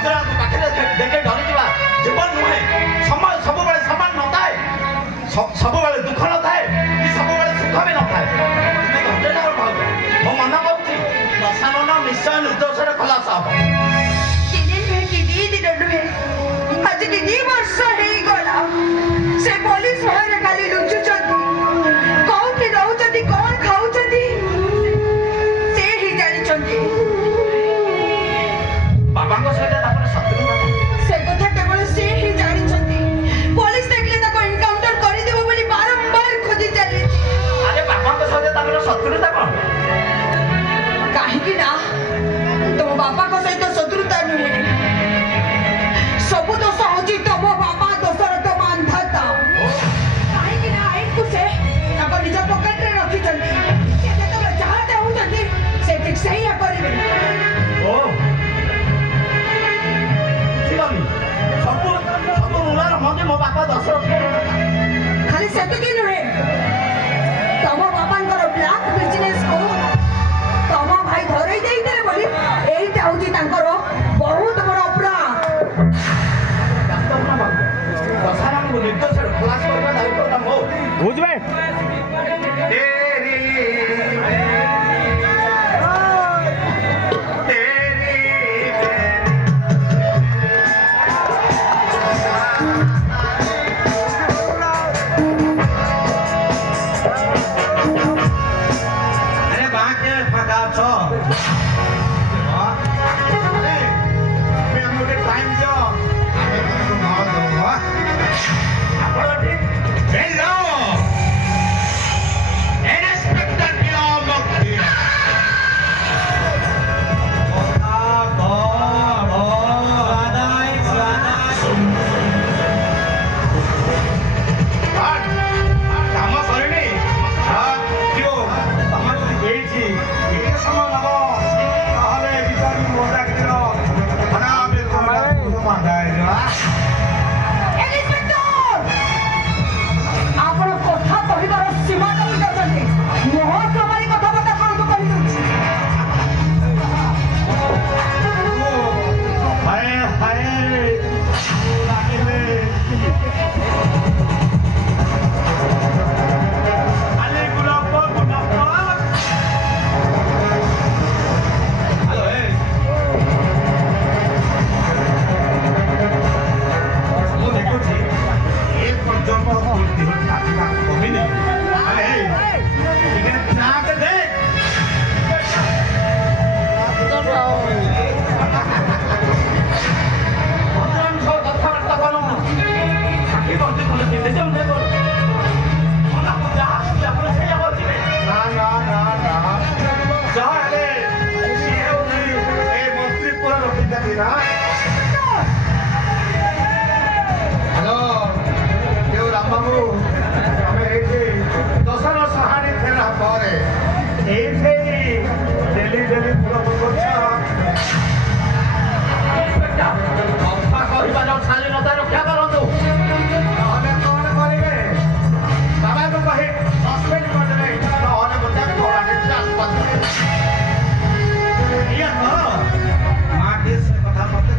ଶତ୍ରୁଙ୍କ ପାଖରେ ଦେଖେ ଡରିଯିବା ଜୀବନ ନୁହେଁ। ସମୟ ସବୁବେଳେ ସମାନ ନଥାଏ, ସବୁବେଳେ ଦୁଃଖ ନଥାଏ କି ସବୁବେଳେ ସୁଖ ବି ନଥାଏ। ତୁମେ ଧୈର୍ଯ୍ୟ ଧର ଭାଉଜ, ମୋ ମନ କହୁଛି ଶ୍ମଶାନ ନିଶ୍ଚୟ ନିର୍ଦ୍ଦୋଷରେ ଖଲାସ ହବ। ଆଜି 2 ବର୍ଷ ହେଇଗଲା ସେ ପୋଲିସ ଭୟରେ ଖାଲି ଲୁଚୁଛନ୍ତି। କୋଉଠି ରହୁଛନ୍ତି, କଣ ଖାଉଛନ୍ତି ସେ ହିଁ ଜାଣିଛନ୍ତି। ବାବାଙ୍କ ସହିତ ତାଙ୍କର ଶତ୍ରୁତା ସେ କଥା କେବଳ ସେ ହିଁ ଜାଣିଛନ୍ତି। ପୋଲିସ ଦେଖିଲେ ତାକୁ ଏନକାଉଣ୍ଟର କରିଦେବ ବୋଲି ବାରମ୍ବାର ଖୋଜି ଚାଲିଛି। ଆରେ ବାବାଙ୍କ ସହିତ ତାଙ୍କର ଶତ୍ରୁତା କଣ? କାହିଁକି ନା ତମ ବାପାଙ୍କ ସହିତ ଶତ୍ରୁତା ନୁହେଁ, ସବୁ ଦୋଷ ହଉଛି ତମ ବାପା ଦୋଷରଥ ମାନ୍ଧାତା। କାହିଁକି ନା ଆଇନକୁ ସେ ତାଙ୍କ ନିଜ ପକେଟରେ ରଖିଛନ୍ତି। ସେ ଯେତେବେଳେ ଯାହା ଚାହୁଁଛନ୍ତି ସେ ଠିକ ସେଇଆ କରିବେ। ଓ ବୁଝିଗଲି, ସବୁ ଋଣର ମଞ୍ଜି ମୋ ବାପା ଦଶରଥ। ଖାଲି ସେତିକି ନୁହେଁ, ତମ ବାପାଙ୍କର ବ୍ଲାକ୍ ବିଜନେସକୁ ତମ ଭାଇ ଧରେଇ ଦେଇଥିଲେ ବୋଲି ଏଇଟା ହଉଛି ତାଙ୍କର ବହୁତ ବଡ଼ ଅପରାଧ। ଦଶହରାଙ୍କୁ ନିର୍ଦ୍ଦୋଷରେ ଖଲାସ କରିବା ଦାୟିତ୍ୱଟା ମୋ। ବୁଝବେ ସ୍ୱାଧୀନତା ରକ୍ଷା କରନ୍ତୁ। ନହେଲେ କଣ କରିବେ? ବାବାଙ୍କୁ କହି ସସ୍ପେଣ୍ଡ କରିଦେବେ, ନହେଲେ ମୋତେ ଘୋଡ଼ାରେ ଚାଷ କରିଦେବେ। ଏଇଆ କର, ମା ଟିକେ ସେ କଥା ମୋତେ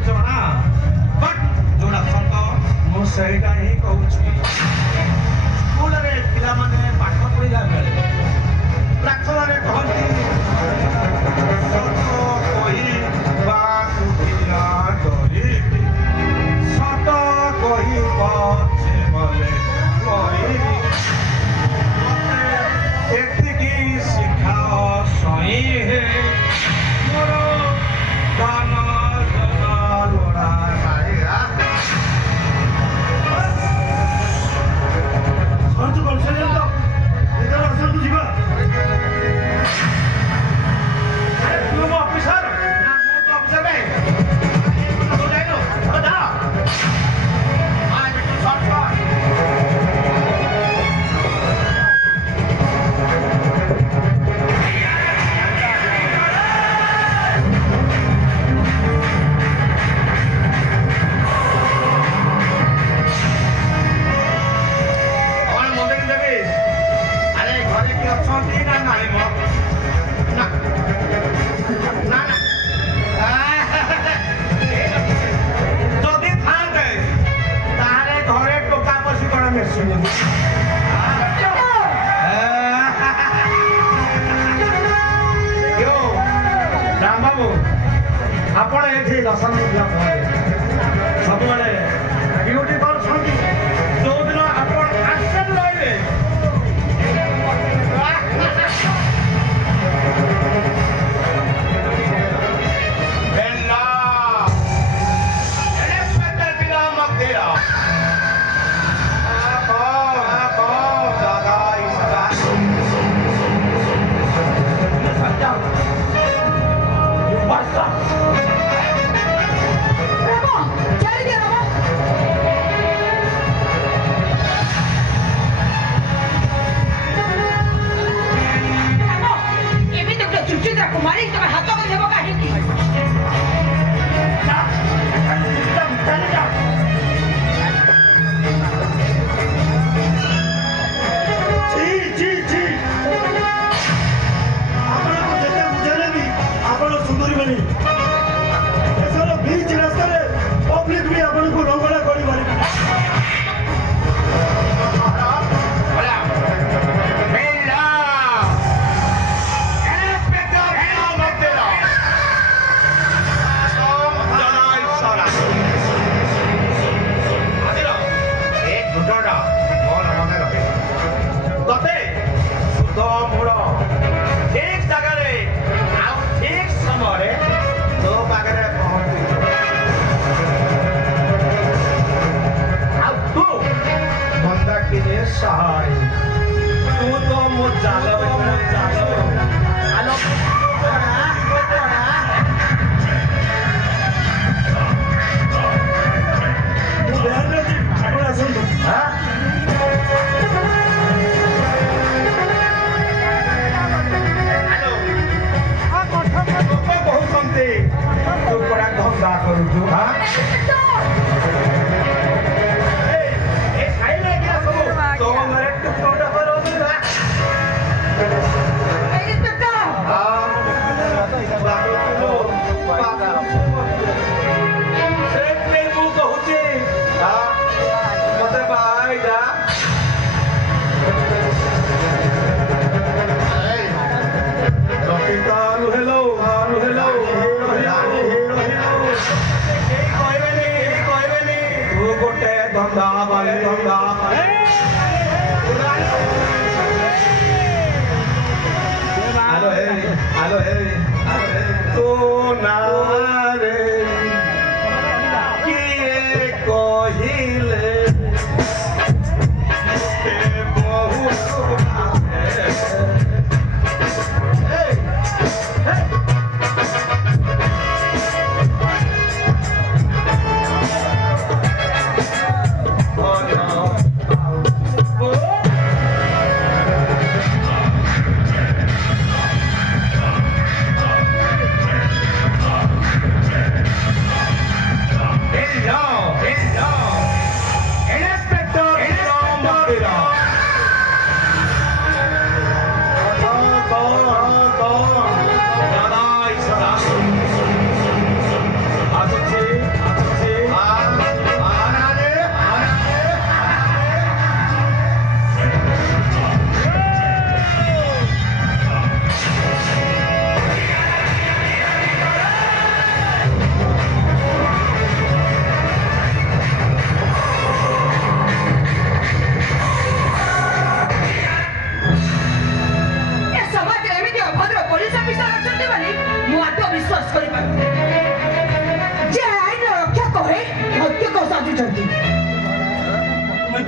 ବାବୁ ଆପଣ ଏଠି ଦର୍ଶନ ଦେଇଥିଲା ପରେ ସବୁବେଳେ ଡ୍ୟୁଟି କରୁଛନ୍ତି ଯୋଉଦିନ ଆପଣ ଆକ୍ସେପ୍ଟ ରହିବେ Ramo, cari dia Ramo. Ramo, ini tuh udah cuci dah kemarin cuma hato kan siapa kah ini?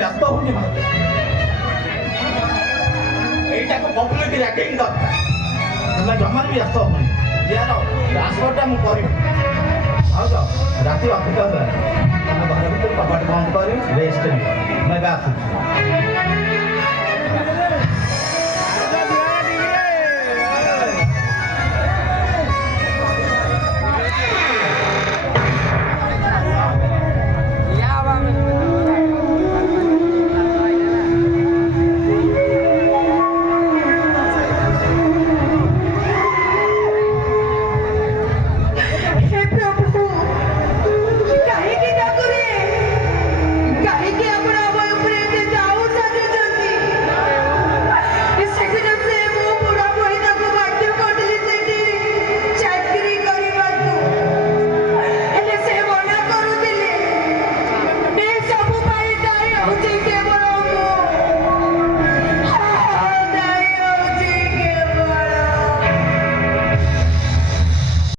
ବ୍ୟସ୍ତ ହଉନି ମା ଏଇଟାକୁ ପପୁଲାରିଟି ରେଟିଂ ଦରକାର ତୁମେ ଜମାରୁ ବ୍ୟସ୍ତ ହଉନି ଯାହାର ଟ୍ରାନ୍ସଫରଟା ମୁଁ କରିବି ଆଉ ତ ରାତି ଅଧିକ ହେଲାଣି ତମେ ଘର ଭିତରେ କବାଟ ବନ୍ଦ କରି ରେଷ୍ଟ ନିଅ ମୁଁ ଏବେ ଆସୁଛି